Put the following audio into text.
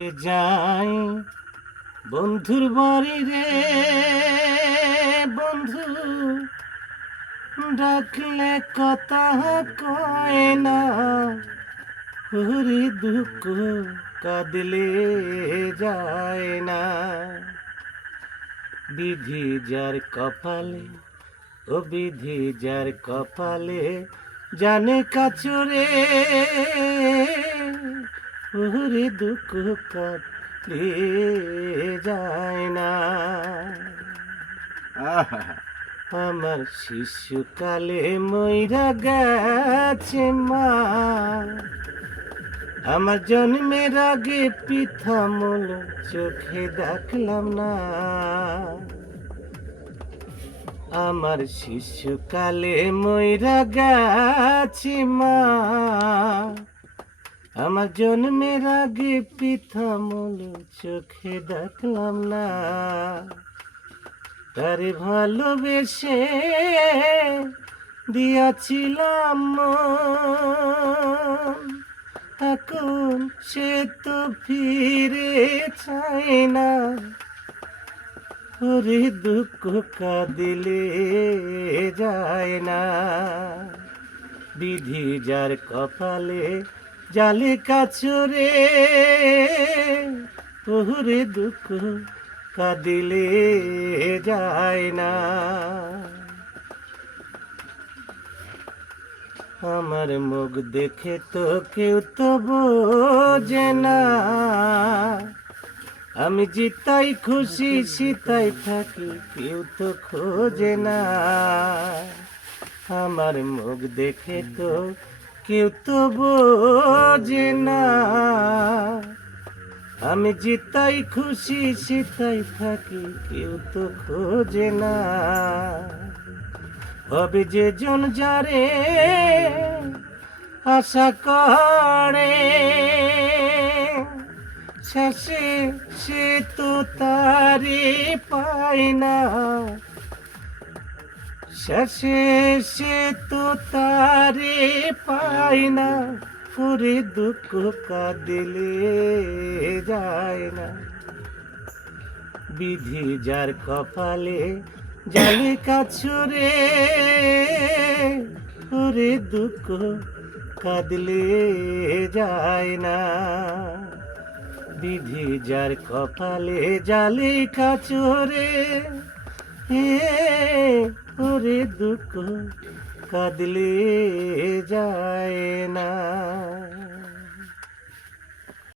যাই। বন্ধুর বাড়ি রে, বন্ধু, ডাকলে কথা কয় না। হরি দুঃখ কাঁদলে যায় না। বিধি যার কপালে, ও বিধি যার কপালে, জানে কাচুরে ওরে দুঃখ কাটলে যায় না। আমার শিশুকালে ময়রা গেছে মা। আমার জন্মের আগে পিথামল চোখে দেখলাম না। আমার শিশুকালে ময়রা গেছে মা। আমার জন্মের আগে পিথামল চোখে দেখলাম না। তারে ভালোবেসে দিয়াছিলাম। এখন সে তো ফিরে চায় না। ওরে দুঃখ কাঁদিলে যায় না। বিধি যার কপালে জালে কাছরে ওরে দুঃখ কাঁদিলে যায় না। আমার মুখ দেখে তো কেউ তো বোঝে না। আমি জিতাই খুশি, সীতাই থাকি, কেউ তো খোঁজে না। আমার মুখ দেখে তো কেউ তো বোঝে না। আমি জিতাই খুশি সীতাই থাকি, কেউ তো খোঁজে না। হবে যে জন যারে আশা করে, শেষে সে তো তারে পায় না। শেষে সে তো তারে পায় না পুরে দুঃখ কাঁদিলে যায় না। বিধি যার কপালে, জালে কাছুরে ওরে দুঃখ কাঁদলে যায় না। বিধি যার কপালে, জালে কাছুরে ওরে দুঃখ কাঁদলে যায় না।